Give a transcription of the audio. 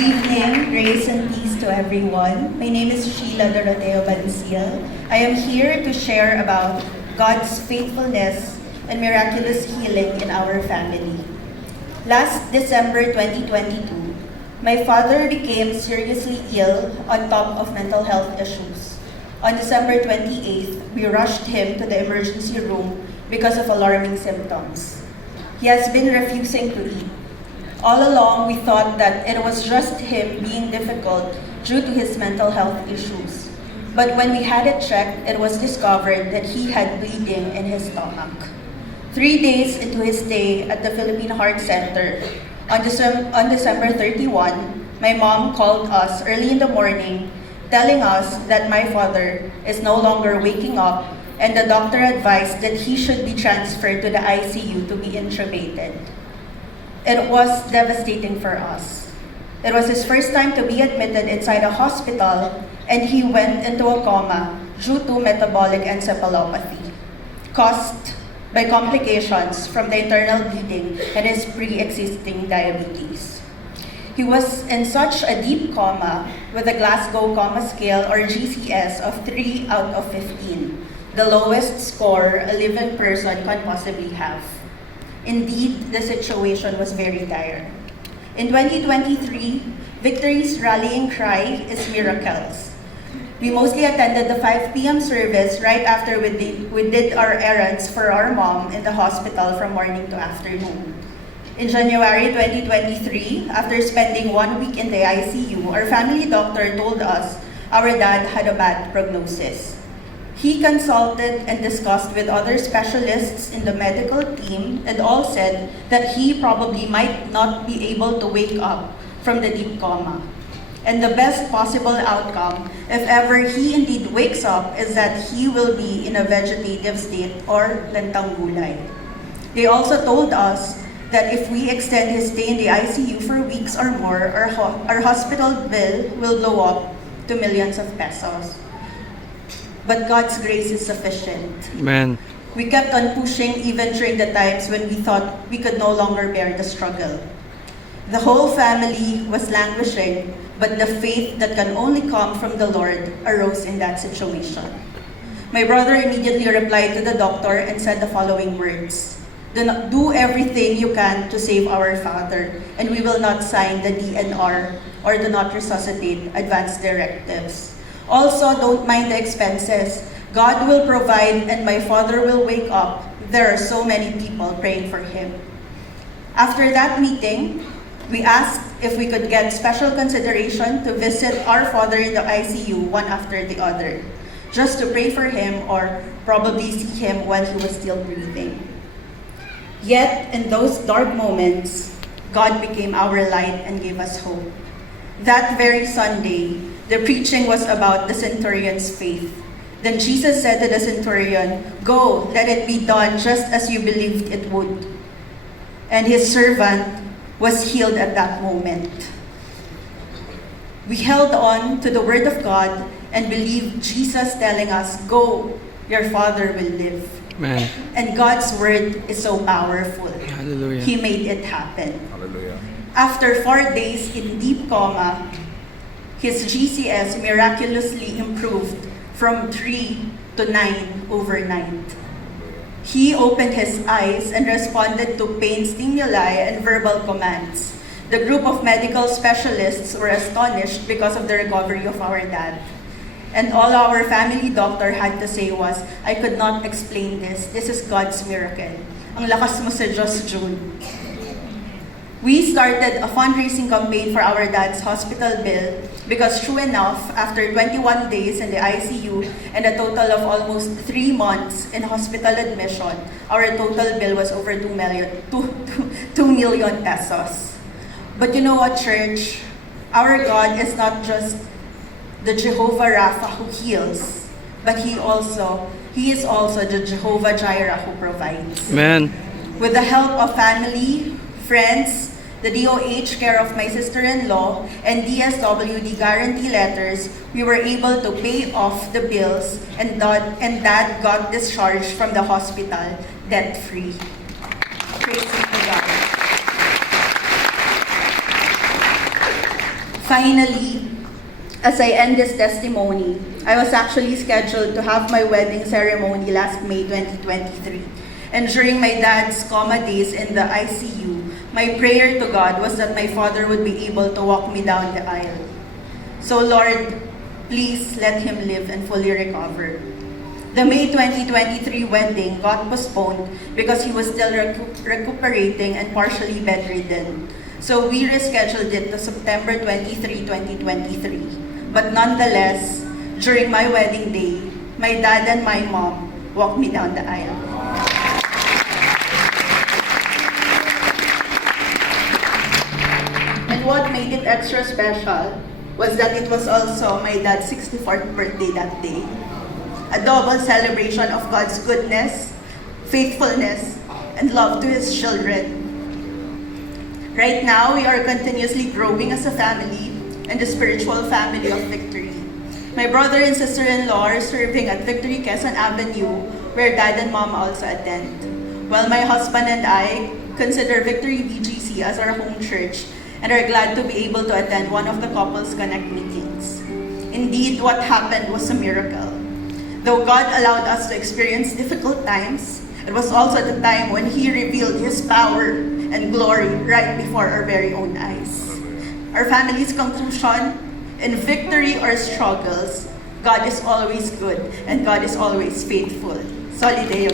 Good evening, grace and peace to everyone. My name is Sheila Doroteo Bancil. I am here to share about God's faithfulness and miraculous healing in our family. Last December 2022, my father became seriously ill on top of mental health issues. On December 28th, we rushed him to the emergency room because of alarming symptoms. He has been refusing to eat. All along, we thought that it was just him being difficult due to his mental health issues. But when we had it checked, it was discovered that he had bleeding in his stomach. 3 days into his stay at the Philippine Heart Center, on December 31, my mom called us early in the morning telling us that my father is no longer waking up and the doctor advised that he should be transferred to the ICU to be intubated. It was devastating for us. It was his first time to be admitted inside a hospital, and he went into a coma due to metabolic encephalopathy, caused by complications from the internal bleeding and his pre-existing diabetes. He was in such a deep coma with a Glasgow Coma Scale or GCS of 3 out of 15, the lowest score a living person can possibly have. Indeed, the situation was very dire. In 2023, Victory's rallying cry is miracles. We mostly attended the 5 p.m. service right after we did our errands for our mom in the hospital from morning to afternoon. In January 2023, after spending 1 week in the ICU, our family doctor told us our dad had a bad prognosis. He consulted and discussed with other specialists in the medical team and all said that he probably might not be able to wake up from the deep coma. And the best possible outcome, if ever he indeed wakes up, is that he will be in a vegetative state or lantang gulay. They also told us that if we extend his stay in the ICU for weeks or more, our hospital bill will blow up to millions of pesos. But God's grace is sufficient. Amen. We kept on pushing even during the times when we thought we could no longer bear the struggle. The whole family was languishing, but the faith that can only come from the Lord arose in that situation. My brother immediately replied to the doctor and said the following words: Do everything you can to save our father, and we will not sign the DNR or do not resuscitate advance directives. Also, don't mind the expenses. God will provide and my father will wake up. There are so many people praying for him. After that meeting, we asked if we could get special consideration to visit our father in the ICU one after the other, just to pray for him or probably see him while he was still breathing. Yet, in those dark moments, God became our light and gave us hope. That very Sunday, the preaching was about the centurion's faith. Then Jesus said to the centurion, "Go, let it be done just as you believed it would." And his servant was healed at that moment. We held on to the word of God and believed Jesus telling us, "Go, your father will live." Amen. And God's word is so powerful. Hallelujah. He made it happen. Hallelujah. After 4 days in deep coma, his GCS miraculously improved from 3 to 9 overnight. He opened his eyes and responded to pain stimuli and verbal commands. The group of medical specialists were astonished because of the recovery of our dad. And all our family doctor had to say was, "I could not explain this. This is God's miracle." Ang lakas mo sa Diyos, June. We started a fundraising campaign for our dad's hospital bill because true enough, after 21 days in the ICU and a total of almost 3 months in hospital admission, our total bill was over 2 million pesos. But you know what, church? Our God is not just the Jehovah Rapha who heals, but He is also the Jehovah Jireh who provides. Amen. With the help of family, friends, the DOH care of my sister-in-law, and DSWD guarantee letters, we were able to pay off the bills and Dad got discharged from the hospital debt-free. Praise be to God. Finally, as I end this testimony, I was actually scheduled to have my wedding ceremony last May 2023. And during my dad's coma days in the ICU, my prayer to God was that my father would be able to walk me down the aisle. So Lord, please let him live and fully recover. The May 2023 wedding got postponed because he was still recuperating and partially bedridden. So we rescheduled it to September 23, 2023. But nonetheless, during my wedding day, my dad and my mom walked me down the aisle. And what made it extra special was that it was also my dad's 64th birthday that day. A double celebration of God's goodness, faithfulness, and love to His children. Right now, we are continuously growing as a family and the spiritual family of Victory. My brother and sister-in-law are serving at Victory Quezon Avenue, where dad and mom also attend. While my husband and I consider Victory BGC as our home church and are glad to be able to attend one of the Couples Connect meetings. Indeed, what happened was a miracle. Though God allowed us to experience difficult times, it was also the time when He revealed His power and glory right before our very own eyes. Our family's conclusion: in victory or struggles, God is always good and God is always faithful. Solid Deo.